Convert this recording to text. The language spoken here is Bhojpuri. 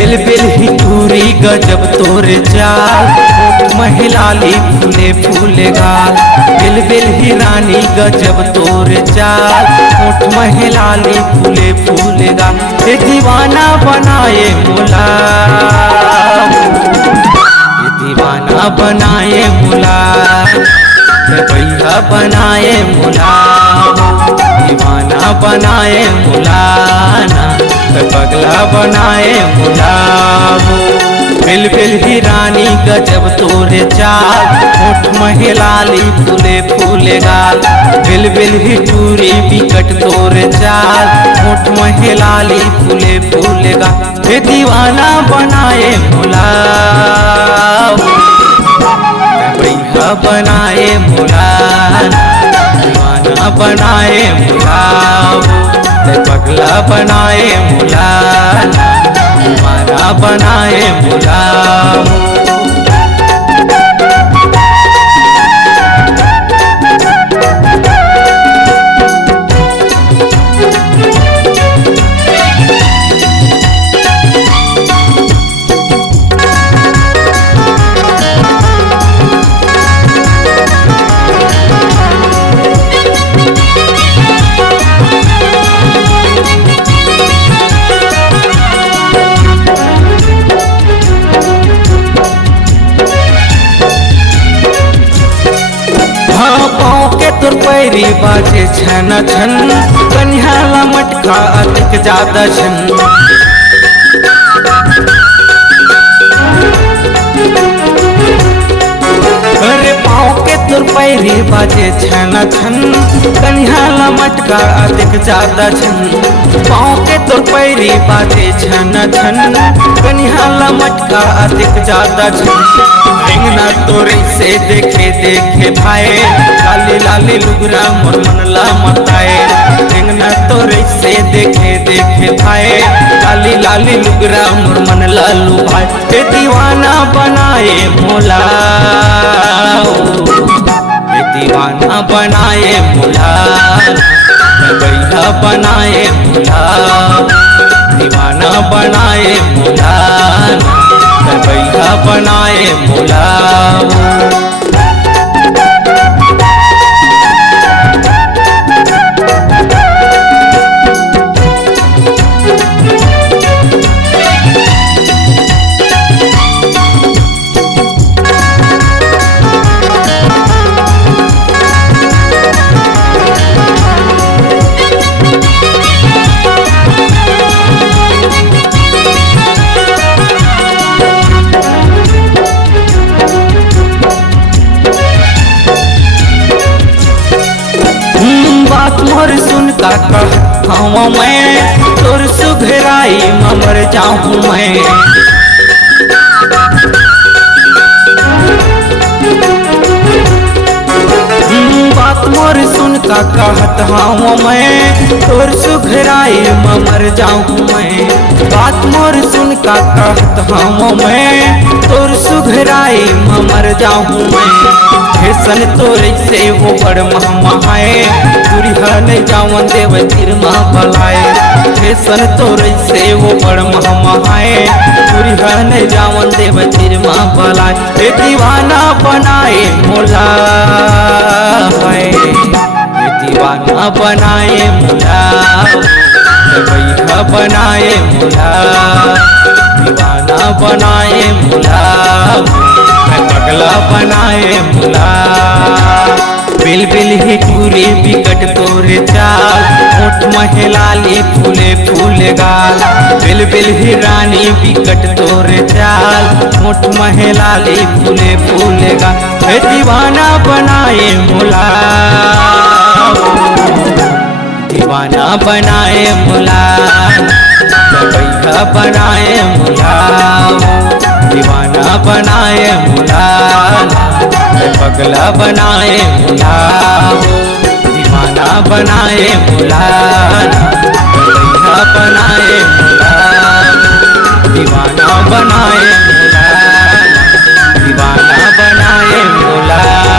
बिल ही टूरी गजब तोरे चाल, होठ महिलाली फूले फूले गाल। बिल ही रानी गजब तोरे चाल, होठ महिलाली फूले फूले गाल। ये दीवाना बनाए मुला, ये दीवाना बनाए मुला, ये भैया बनाए मुला। दीवाना बनाए मुलाना, पगला बनाए मुलाबो। बिल ही रानी गजब तोरे चाल, होठ महिलाली फूले फूले गाल। बिल ही टूरी बिकट तोरे चाल, होठ महिलाली फूले फूले गाल। ये दीवाना बनाए मुलाबो, भैया बनाए मुलाना। दीवाना बनाए मुलाबो, पगला बनाए मुलाना। दीवाना बनाए मुलाबो। तोर पैरी बाजे छन छन, कन्हाला मटका अधिक ज्यादा छन। अरे पाँव के तोर पैरी बाजे छन छन, कन्हाला मटका अधिक ज्यादा छन। पाँव के तोर पैरी बाजे छन छन, कन्हाला मटका अधिक ज्यादा छन। रेंगना तोरे से देखे देखे भाई, लाली लाली लुगरा मोर मन ला मताए। रेंगना तोरे से देखे देखे भाई, लाली लाली लुगरा मोर मन ला लुभाए। ये दीवाना बनाए मोला, ये दीवाना बनाए मुला, भैया बनाए मुला। दीवाना बनाए मुला, भैया बनाए मुलाबो। बात मोर सुन का कहूँ मैं, तोर सुघराई मर जाऊँ मैं। बात मोर सुन का कहत हूँ मैं, तोर सुघराई मर जाऊँ मैं। बात मोर सुन का कहत हूँ मैं, तोर सुघराई मर जाऊँ मैं। फैशन तोरे से वो बड़ महमाए, दुरिहन जावन देव तिरमा भलाए। फैशन तोरे से वो बड़ महमाए, दुरिहन जावन देव तिरमा भलाए। ये दीवाना बनाए मुला, ये दीवाना बनाए मुला, भैया बनाए मुला। दीवाना बनाए मुला, पगला बनाए मुला। बिल ही टूरी बिकट तोरे चाल, होठ महिलाली फूले फूले गाल। बिल ही रानी बिकट तोरे चाल, होठ महिलाली फूले फूले गाल। ये दीवाना बनाए मुला, दीवाना बनाए मुला, भैया बनाए मुला। दीवाना बनाए मुला, पगला बनाए मुला। दीवाना बनाए मुला, भैया बनाए मुला। दीवाना बनाए मुला।